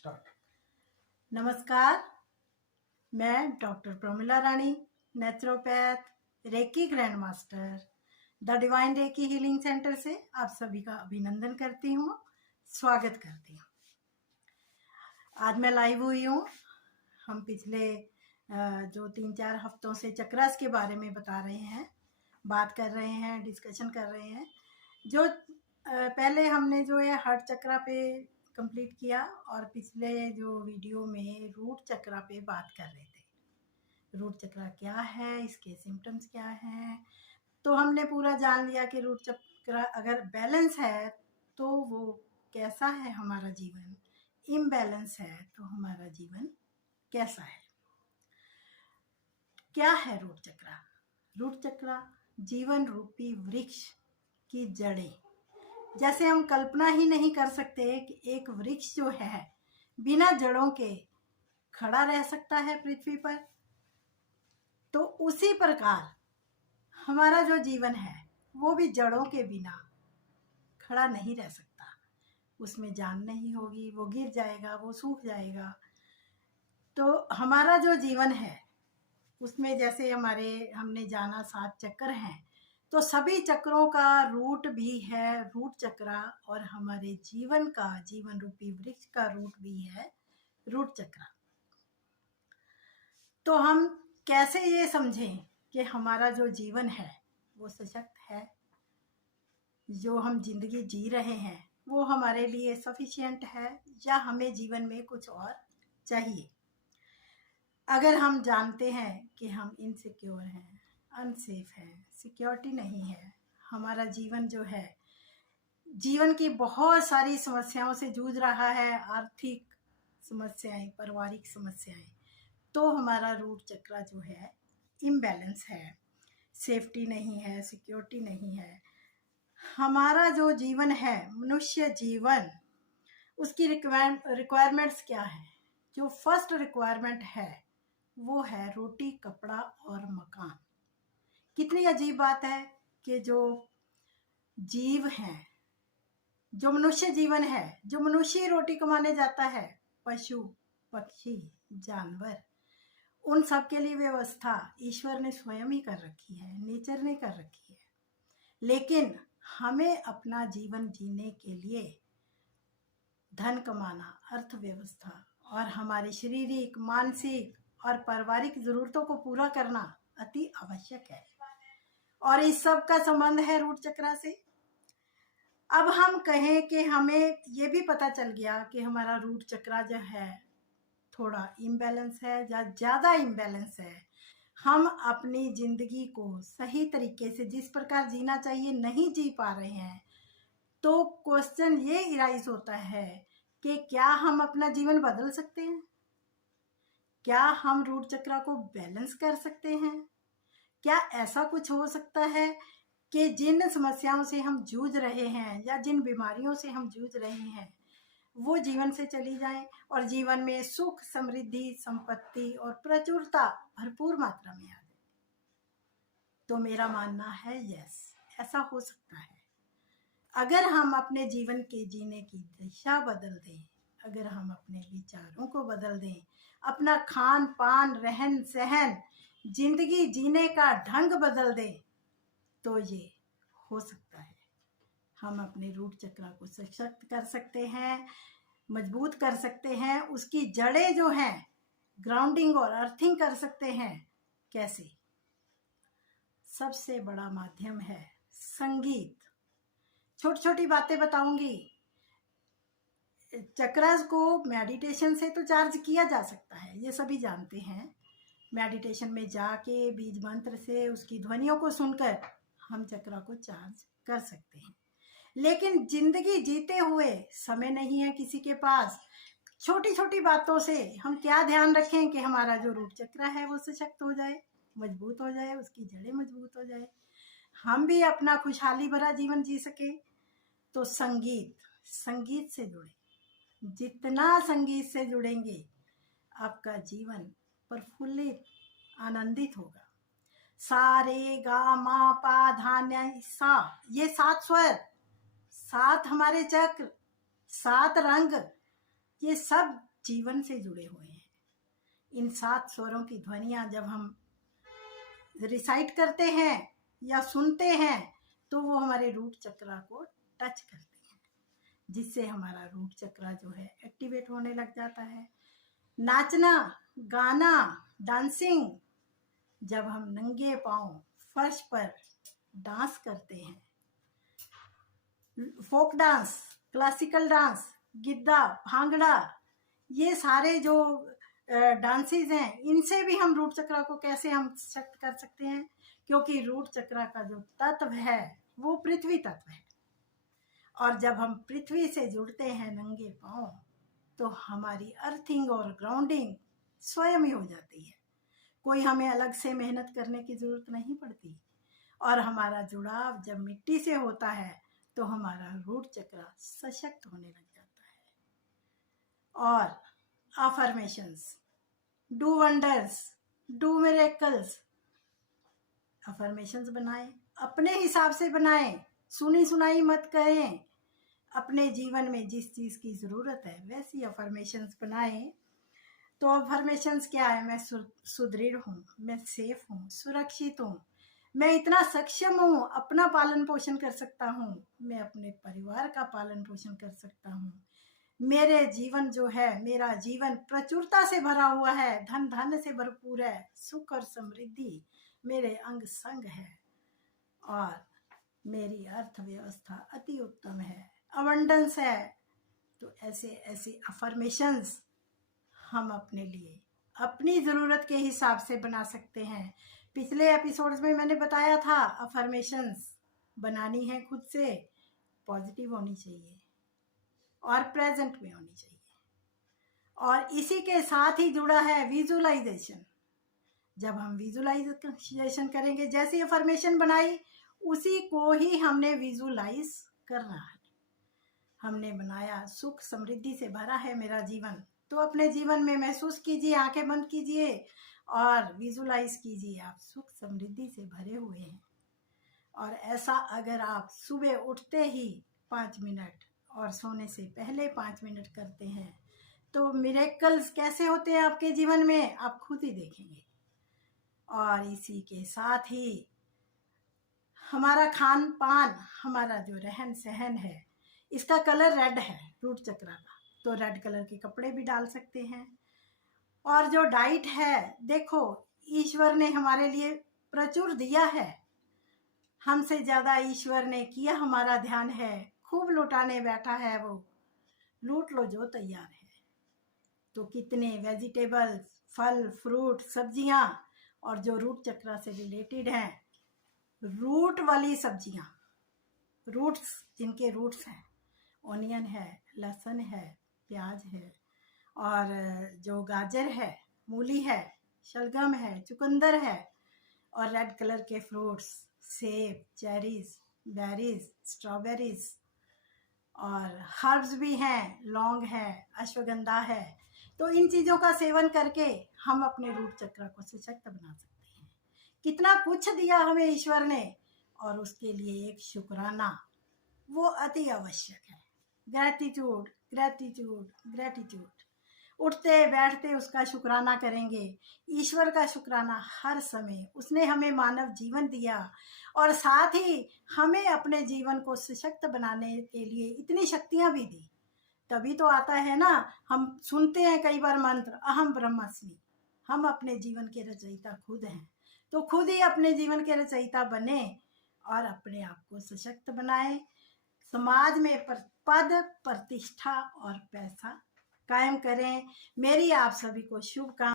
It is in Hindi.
स्टार्ट। नमस्कार, मैं doctor Pramila Rani, naturopath, reiki grand master, the divine recce healing centre से आप सभी का अभिनंदन करती हूँ, स्वागत करती हूँ। आज मैं लाइव हुई हूँ। हम पिछले जो 3-4 हफ्तों से चक्रास के बारे में बता रहे हैं, बात कर रहे हैं, डिस्कशन कर रहे हैं। जो पहले हमने जो है हार्ट चक्रा पे कंप्लीट किया और पिछले जो वीडियो में रूट चक्रा पे बात कर रहे थे। रूट चक्रा क्या है, इसके सिम्टम्स क्या हैं, तो हमने पूरा जान लिया कि रूट चक्रा अगर बैलेंस है तो वो कैसा है हमारा जीवन, इम्बैलेंस है तो हमारा जीवन कैसा है। क्या है रूट चक्रा? रूट चक्रा जीवन रूपी वृक्ष की जड़ें। जैसे हम कल्पना ही नहीं कर सकते कि एक वृक्ष जो है बिना जड़ों के खड़ा रह सकता है पृथ्वी पर, तो उसी प्रकार हमारा जो जीवन है वो भी जड़ों के बिना खड़ा नहीं रह सकता। उसमें जान नहीं होगी, वो गिर जाएगा, वो सूख जाएगा। तो हमारा जो जीवन है उसमें जैसे हमने जाना 7 चक्र हैं, तो सभी चक्रों का रूट भी है रूट चक्रा, और हमारे जीवन का, जीवन रूपी वृक्ष का रूट भी है रूट चक्रा। तो हम कैसे ये समझें कि हमारा जो जीवन है वो सशक्त है, जो हम जिंदगी जी रहे हैं वो हमारे लिए सफिशिएंट है, या हमें जीवन में कुछ और चाहिए। अगर हम जानते हैं कि हम इनसिक्योर हैं, अनसेफ हैं, सिक्योरिटी नहीं है, हमारा जीवन जो है जीवन की बहुत सारी समस्याओं से जूझ रहा है, आर्थिक समस्याएं, पारिवारिक समस्याएं, तो हमारा रूट चक्रा जो है इम्बैलेंस है, सेफ्टी नहीं है, सिक्योरिटी नहीं है। हमारा जो जीवन है, मनुष्य जीवन, उसकी रिक्वायरमेंट्स क्या है? जो फर्स्ट रिक्वायरमेंट है वो है रोटी, कपड़ा और मकान। कितनी अजीब बात है कि जो जीव हैं, जो मनुष्य जीवन है, जो मनुष्य रोटी कमाने जाता है, पशु, पक्षी, जानवर, उन सब के लिए व्यवस्था ईश्वर ने स्वयं ही कर रखी है, नेचर ने कर रखी है। लेकिन हमें अपना जीवन जीने के लिए धन कमाना, अर्थव्यवस्था और हमारी शारीरिक, मानसिक और पारिवारिक जरूरतों को पूरा करना अति आवश्यक है, और इस सब का संबंध है रूट चक्रा से। अब हम कहें कि हमें ये भी पता चल गया कि हमारा रूट चक्रा जो है थोड़ा इम्बैलेंस है या ज़्यादा इम्बैलेंस है, हम अपनी जिंदगी को सही तरीके से जिस प्रकार जीना चाहिए नहीं जी पा रहे हैं, तो क्वेश्चन ये इराइज होता है कि क्या हम अपना जीवन बदल सकते हैं? क्या हम रूट चक्रा को बैलेंस कर सकते हैं? क्या ऐसा कुछ हो सकता है कि जिन समस्याओं से हम जूझ रहे हैं या जिन बीमारियों से हम जूझ रहे हैं वो जीवन से चली जाएं और जीवन में सुख, समृद्धि, संपत्ति और प्रचुरता भरपूर मात्रा में आ जाए? तो मेरा मानना है यस, ऐसा हो सकता है। अगर हम अपने जीवन के जीने की दिशा बदल दें, अगर हम अपने विचारों को बदल दें, अपना खान पान, रहन सहन, जिंदगी जीने का ढंग बदल दें, तो ये हो सकता है। हम अपने रूट चक्रा को सशक्त कर सकते हैं, मजबूत कर सकते हैं, उसकी जड़ें जो हैं ग्राउंडिंग और अर्थिंग कर सकते हैं। कैसे? सबसे बड़ा माध्यम है संगीत। छोटी छोटी बातें बताऊंगी। चक्रास को मेडिटेशन से तो चार्ज किया जा सकता है, ये सभी जानते हैं। मेडिटेशन में जाके बीज मंत्र से उसकी ध्वनियों को सुनकर हम चक्रा को चार्ज कर सकते हैं। लेकिन जिंदगी जीते हुए समय नहीं है किसी के पास। छोटी छोटी बातों से हम क्या ध्यान रखें कि हमारा जो रूट चक्रा है वो सशक्त हो जाए, मजबूत हो जाए, उसकी जड़ें मजबूत हो जाए, हम भी अपना खुशहाली भरा जीवन जी सके। तो संगीत से जुड़े। जितना संगीत से जुड़ेंगे आपका जीवन प्रफुल्लित, आनंदित होगा। सा रे गा मा पा धा न्या सा, ये 7 स्वर, 7 हमारे चक्र, 7 रंग, ये सब जीवन से जुड़े हुए हैं। इन 7 स्वरों की ध्वनियाँ जब हम रिसाइट करते हैं या सुनते हैं तो वो हमारे रूट चक्रा को टच करते हैं, जिससे हमारा रूट चक्रा जो है एक्टिवेट होने लग जाता है। नाचना, गाना, डांसिंग, जब हम नंगे पांव फर्श पर डांस करते हैं, folk dance, classical dance, giddha, bhangra, ये सारे जो डांसेस हैं, इनसे भी हम रूट चक्रा को कैसे हम सशक्त कर सकते हैं, क्योंकि रूट चक्रा का जो तत्व है वो पृथ्वी तत्व है। और जब हम पृथ्वी से जुड़ते हैं नंगे पांव तो हमारी अर्थिंग और ग्राउंडिंग स्वयं ही हो जाती है। कोई हमें अलग से मेहनत करने की जरूरत नहीं पड़ती। और हमारा जुड़ाव जब मिट्टी से होता है तो हमारा रूट चक्रा सशक्त होने लग जाता है। और affirmations, do wonders, do miracles, affirmations बनाएं, अपने हिसाब से बनाएं, सुनी सुनाई मत कहें। अपने जीवन में जिस चीज़ की ज़रूरत है वैसी अफर्मेशंस बनाएं। तो अफर्मेशंस क्या है? मैं सुदृढ़ हूँ, मैं सेफ हूँ, सुरक्षित हूँ, मैं इतना सक्षम हूँ, अपना पालन पोषण कर सकता हूँ, मैं अपने परिवार का पालन पोषण कर सकता हूँ, मेरे जीवन जो है, मेरा जीवन प्रचुरता से भरा हुआ है, धन धन से भरपूर है, सुख और समृद्धि मेरे अंग संग है, और मेरी अर्थव्यवस्था अति उत्तम है, अबंडेंस है। तो ऐसे ऐसे अफर्मेशंस हम अपने लिए अपनी ज़रूरत के हिसाब से बना सकते हैं। पिछले एपिसोड्स में मैंने बताया था अफर्मेशंस बनानी है खुद से, पॉजिटिव होनी चाहिए और प्रेजेंट में होनी चाहिए। और इसी के साथ ही जुड़ा है विजुअलाइजेशन। जब हम विजुअलाइजेशन करेंगे, जैसी अफर्मेशन बनाई उसी को ही हमने विजुअलाइज करना है। हमने बनाया सुख समृद्धि से भरा है मेरा जीवन, तो अपने जीवन में महसूस कीजिए, आंखें बंद कीजिए और विजुअलाइज कीजिए आप सुख समृद्धि से भरे हुए हैं। और ऐसा अगर आप सुबह उठते ही 5 मिनट और सोने से पहले 5 मिनट करते हैं तो मिरेकल्स कैसे होते हैं आपके जीवन में आप खुद ही देखेंगे। और इसी के साथ ही हमारा खान पान, हमारा जो रहन सहन है, इसका कलर रेड है रूट चक्रा का, तो रेड कलर के कपड़े भी डाल सकते हैं। और जो डाइट है, देखो ईश्वर ने हमारे लिए प्रचुर दिया है, हमसे ज़्यादा ईश्वर ने किया हमारा ध्यान है, खूब लुटाने बैठा है वो, लूट लो जो तैयार है। तो कितने वेजिटेबल्स, फल, फ्रूट, सब्जियां, और जो रूट चक्रा से रिलेटेड हैं, रूट वाली सब्जियां, रूट्स, जिनके रूट्स हैं, ऑनियन है, लहसुन है, प्याज है, और जो गाजर है, मूली है, शलगम है, चुकंदर है, और रेड कलर के फ्रूट्स, सेब, चेरीज, बेरीज, स्ट्रॉबेरीज, और हर्ब्स भी हैं, लौंग है, अश्वगंधा है। तो इन चीज़ों का सेवन करके हम अपने रूट चक्र को सशक्त बना सकते हैं। कितना कुछ दिया हमें ईश्वर ने, और उसके लिए एक शुक्राना वो अति आवश्यक है। ग्रैटिट्यूड, ग्रैटिट्यूड, ग्रैटिट्यूड, उठते बैठते उसका शुक्राना करेंगे, ईश्वर का शुक्राना हर समय। उसने हमें मानव जीवन दिया और साथ ही हमें अपने जीवन को सशक्त बनाने के लिए इतनी शक्तियां भी दी। तभी तो आता है ना, हम सुनते हैं कई बार मंत्र, अहम ब्रह्मास्मि, हम अपने जीवन के रचयिता खुद हैं। तो खुद ही अपने जीवन के रचयिता बने और अपने आप को सशक्त बनाएं, समाज में पद, प्रतिष्ठा और पैसा कायम करें। मेरी आप सभी को शुभकामनाएं।